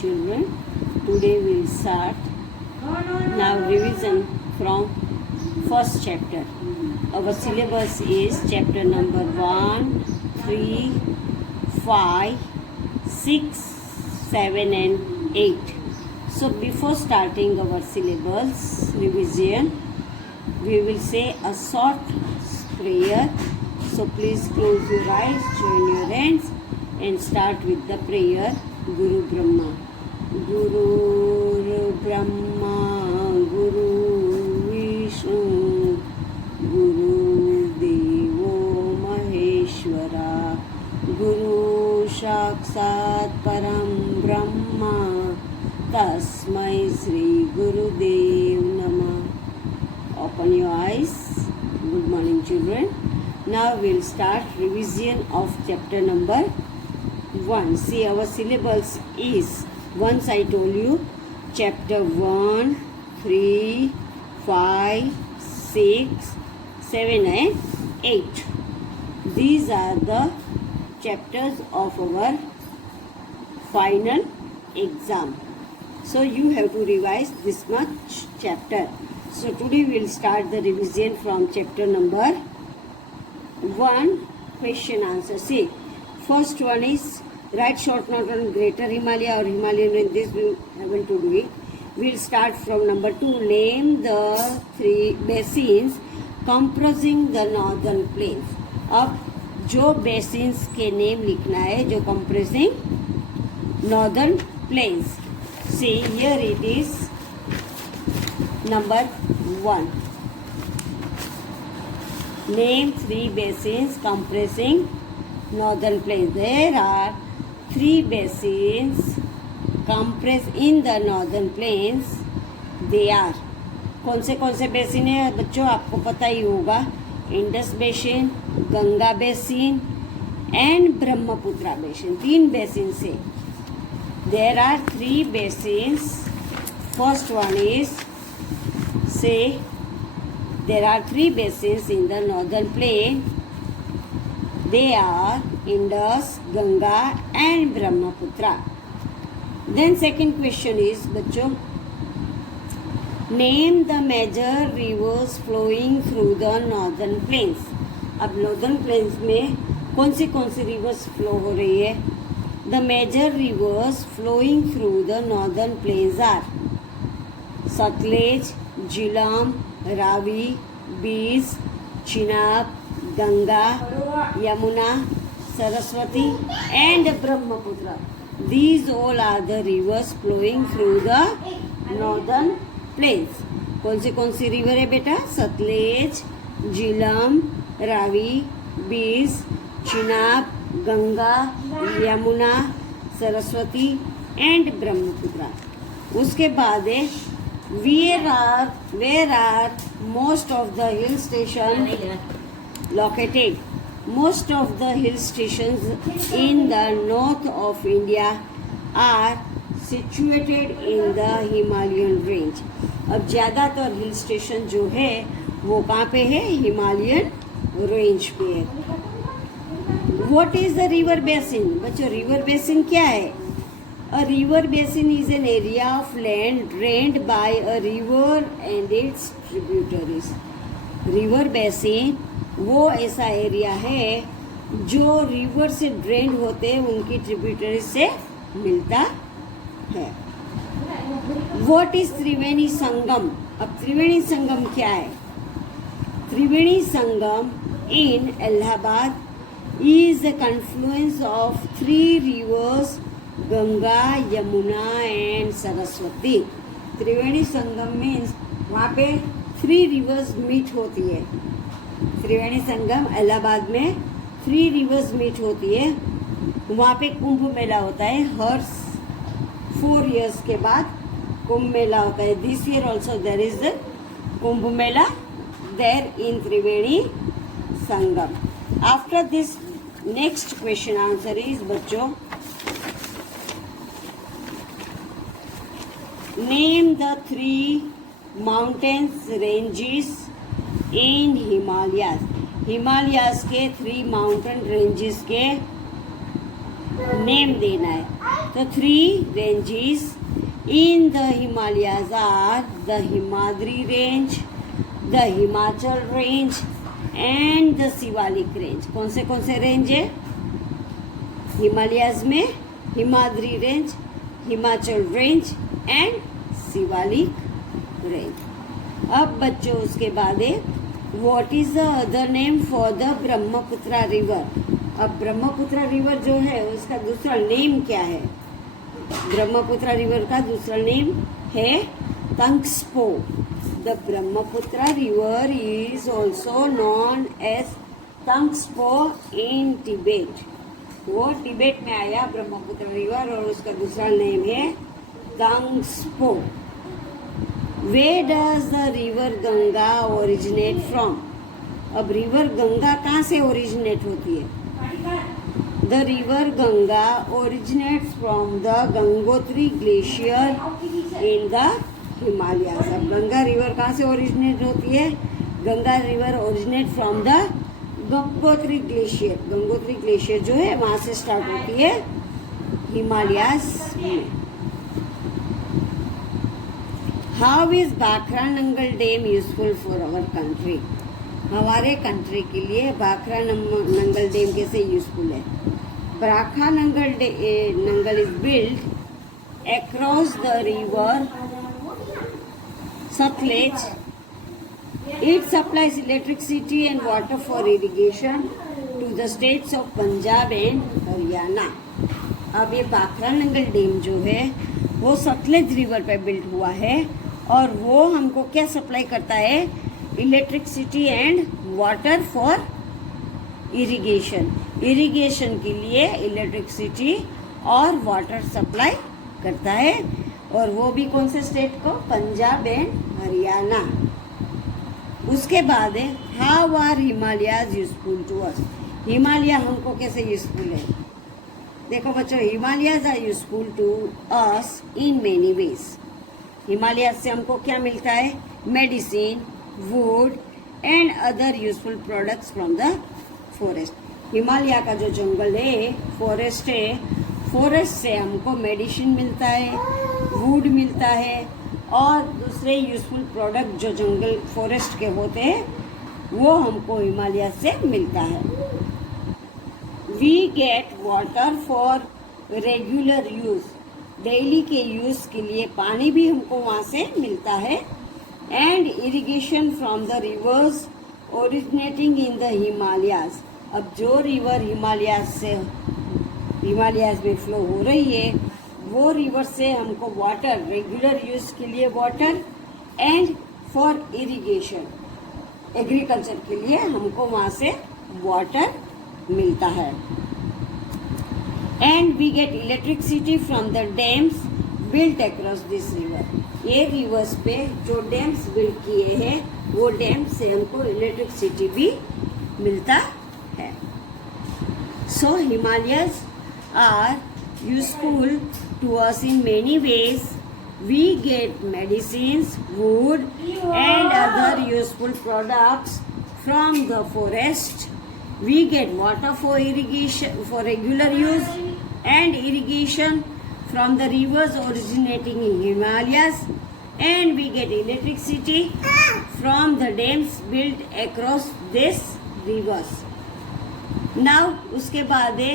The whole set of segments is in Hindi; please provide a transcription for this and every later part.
children. Today we'll start now revision from first chapter. Our syllabus is chapter number 1, 3, 5, 6, 7 and 8. So before starting our syllabus revision, we will say a short prayer. So please close your eyes, join your hands and start with the prayer. Guru Brahma, Guru Brahma, Guru Vishnu, Guru Devo Maheshwara, Guru Sakshat Param Brahma, Tasmai Sri Guru Dev Namah. Open your eyes. Good morning, children. Now we'll start revision of chapter number 1. See, our syllabus is, once I told you, chapter 1, 3, 5, 6, 7 and 8. These are the chapters of our final exam. So you have to revise this much chapter. So today we'll start the revision from chapter number 1, question answer. See, first one is write short note on Greater Himalaya or Himalayan range. This we haven't to do it. We'll start from number 2. Name the 3 basins comprising the northern plains. अब जो basins के name लिखना है जो comprising northern plains. See, here it is. Number 1. Name 3 basins comprising northern plains. There are 3 basins compressed in the northern plains. They are, कौन से बेसिन है बच्चों, आपको पता ही होगा. Indus basin, Ganga basin and Brahmaputra basin. 3 basin से. There are 3 basins. First one is, say, there are 3 basins in the northern plain. They are Indus, Ganga and Brahmaputra. Then second question is, बच्चों, name the major rivers flowing through the northern plains. अब northern plains में कौन सी rivers flow हो रही है? The major rivers flowing through the northern plains are Satluj, Jhelum, Ravi, Beas, Chenab, Ganga, Yamuna, Saraswati and Brahmaputra. These all are the rivers flowing through the northern plains. कौन सी river है बेटा? सतलेज, झीलम, रावी, बीस, चिनाब, गंगा, यमुना, सरस्वती एंड ब्रह्मपुत्रा. उसके बाद है where are most of the hill stations located. Most of the hill stations in the north of India are situated in the Himalayan range. अब ज़्यादातर हिल स्टेशन जो है वो कहाँ पे है? हिमालयन रेंज पे है. What is the river basin? बच्चों, river basin क्या है? A river basin is an area of land drained by a river and its tributaries. River basin वो ऐसा एरिया है जो रिवर से ड्रेन होते हैं, उनकी ट्रिब्यूटरी से मिलता है. What is Triveni Sangam? अब त्रिवेणी संगम क्या है? Triveni Sangam in Allahabad is the confluence of 3 rivers Ganga, Yamuna and Saraswati. Triveni Sangam means वहाँ पे 3 rivers मीट होती है. त्रिवेणी संगम इलाहाबाद में 3 rivers मीट होती है. वहाँ पे कुंभ मेला होता है. हर 4 years के बाद कुंभ मेला होता है. This year also there is the Kumbh Mela there in Triveni Sangam. After this, next question answer is, बच्चों, name the 3 mountains ranges in Himalayas. Himalayas के 3 माउंटेन रेंजेस के नेम देना है। तो 3 ranges in the Himalayas are the Himadri range, the Himachal range and the Shivalik range. कौन से रेंज है हिमालयाज में? Himadri range, Himachal range and Shivalik range. अब बच्चों उसके बाद है what is the other name for the Brahmaputra river. अब ब्रह्मपुत्रा रिवर जो है उसका दूसरा नेम क्या है? ब्रह्मपुत्रा रिवर का दूसरा नेम है Tsangpo. The Brahmaputra river is also known as Tsangpo in Tibet. वो तिबेट में आया ब्रह्मपुत्र रिवर और उसका दूसरा नेम है Tsangpo. Where does the river Ganga originate from? अब रिवर गंगा कहाँ से ओरिजिनेट होती है? The river Ganga originates from the Gangotri glacier in the Himalayas। अब गंगा रिवर कहाँ से ओरिजिनेट होती है? Ganga river originate from the Gangotri glacier. Gangotri glacier जो है वहाँ से स्टार्ट होती है हिमालयाज में। How is Bhakra Nangal dam useful for our country? हमारे कंट्री के लिए भाखरा नंगल डैम कैसे यूजफुल है? Bhakra Nangal is built across the river Sutlej. It supplies electricity and water for irrigation to the states of Punjab and Haryana. अब ये भाखरा नंगल डैम जो है वो सतलेज रिवर पे बिल्ट हुआ है और वो हमको क्या सप्लाई करता है? Electricity and water for irrigation. Irrigation के लिए इलेक्ट्रिसिटी और वाटर सप्लाई करता है और वो भी कौन से स्टेट को? पंजाब एंड हरियाणा। उसके बाद है how are Himalayas useful to us? Himalaya हमको कैसे यूजफुल है? देखो बच्चों, Himalayas are useful to us in many ways. Himalaya से हमको क्या मिलता है? Medicine, wood and other useful products from the forest. Himalaya का जो जंगल है, फॉरेस्ट है, फॉरेस्ट से हमको मेडिसिन मिलता है, वुड मिलता है और दूसरे यूजफुल प्रोडक्ट जो जंगल फॉरेस्ट के होते हैं वो हमको हिमालय से मिलता है। We get water for regular use. Daily के यूज के लिए पानी भी हमको वहाँ से मिलता है। And irrigation from the rivers originating in the Himalayas. अब जो रिवर हिमालयाज में फ्लो हो रही है वो रिवर से हमको वाटर, रेगुलर यूज के लिए water and for irrigation, agriculture के लिए हमको वहाँ से वाटर मिलता है। And we get electricity from the dams built across this river. ये रिवर्स पे जो डैम्स बिल्ट किए हैं वो डैम से हमको इलेक्ट्रिसिटी भी मिलता है। So Himalayas are useful to us in many ways. We get medicines, wood and other useful products from the forest. We get water for irrigation, for regular use and irrigation from the rivers originating in Himalayas, and we get electricity from the dams built across these rivers. Now उसके बाद है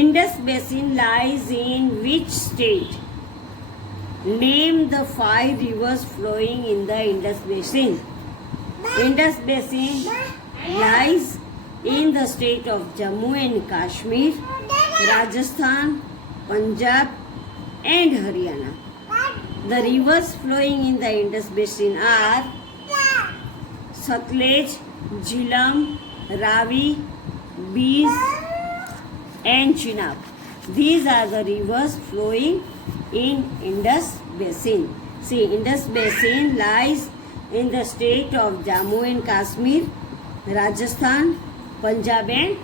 Indus Basin lies in which state? Name the 5 rivers flowing in the Indus Basin. Indus Basin lies in the state of Jammu and Kashmir, Rajasthan, Punjab and Haryana. The rivers flowing in the Indus Basin are Satluj, Jhelum, Ravi, Beas and Chenab. These are the rivers flowing in Indus Basin. See, Indus Basin lies in the state of Jammu and Kashmir, Rajasthan, Punjab and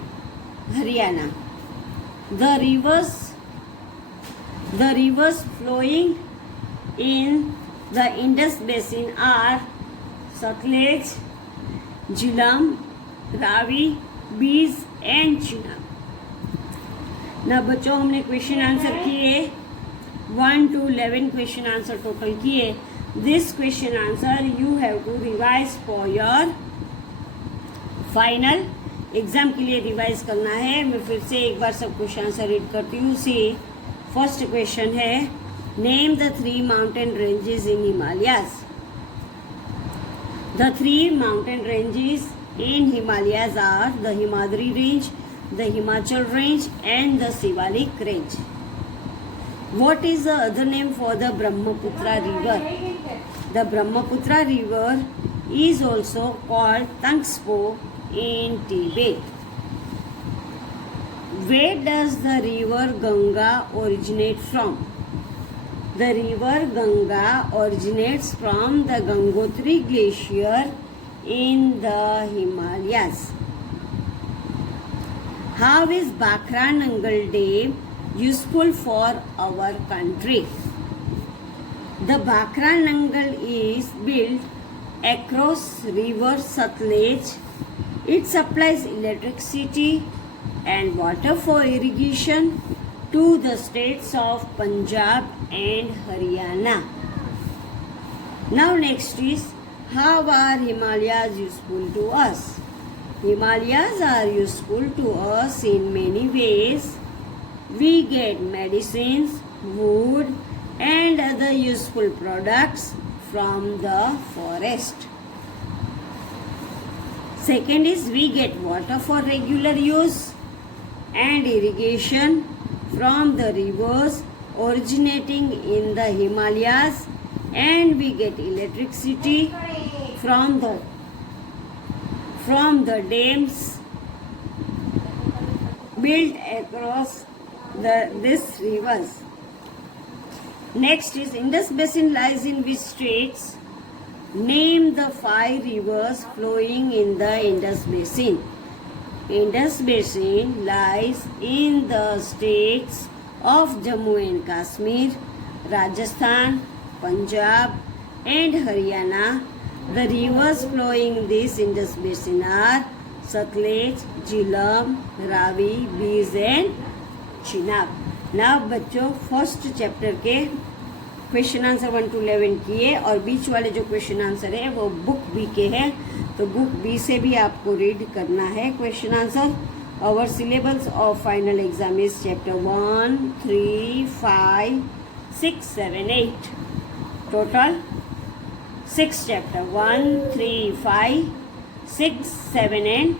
Haryana. The rivers flowing in the Indus Basin are Satluj, Jhelum, Ravi, Beas and Chenab. ना बच्चों हमने क्वेश्चन आंसर किए 1 to 11 क्वेश्चन आंसर टोटल किए. This question answer you have to revise for your final exam के लिए रिवाइज करना है. मैं फिर से एक बार सब क्वेश्चन आंसर रीड करती हूँ. सी फर्स्ट क्वेश्चन है, name the 3 mountain ranges in Himalayas. The 3 mountain ranges in Himalayas are the Himadri range, the Himachal range and the Shivalik range. What is the other name for the Brahmaputra river? The Brahmaputra river is also called Tangspo in Tibet. Where does the river Ganga originate from? The river Ganga originates from the Gangotri glacier in the Himalayas. How is Bhakra Nangal Dam useful for our country? The Bhakra Nangal is built across river Satluj. It supplies electricity and water for irrigation to the states of Punjab and Haryana. Now next is, how are Himalayas useful to us? Himalayas are useful to us in many ways. We get medicines, wood and other useful products from the forest. Second is, we get water for regular use and irrigation from the rivers originating in the Himalayas, and we get electricity from the dams built across these rivers. Next is, Indus Basin lies in which states? Name the 5 rivers flowing in the Indus Basin. Indus Basin lies in the states of Jammu and Kashmir, Rajasthan, Punjab and Haryana. The rivers flowing in this Indus Basin are Satluj, Jhelum, Ravi, Beas and Chenab. Now बच्चों फर्स्ट चैप्टर के क्वेश्चन आंसर 1 to 11 किए और बीच वाले जो क्वेश्चन आंसर है वो बुक बी के हैं, तो बुक बी से भी आपको रीड करना है question answer. Our syllabus of final exam is chapter 1, 3, 5, 6, 7, 8. Total 6 chapter 1, 3, 5, 6, 7 and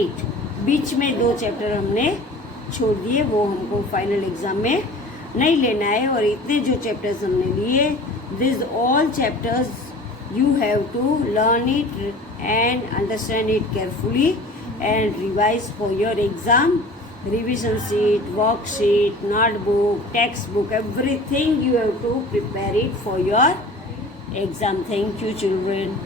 8. बीच में 2 चैप्टर हमने छोड़ दिए, वो हमको फाइनल एग्जाम में नहीं लेना है. और इतने जो चैप्टर्स हमने लिए, this all chapters you have to learn it and understand it carefully and revise for your exam. Revision sheet, worksheet, notebook, textbook, everything you have to prepare it for your exam. Thank you, children.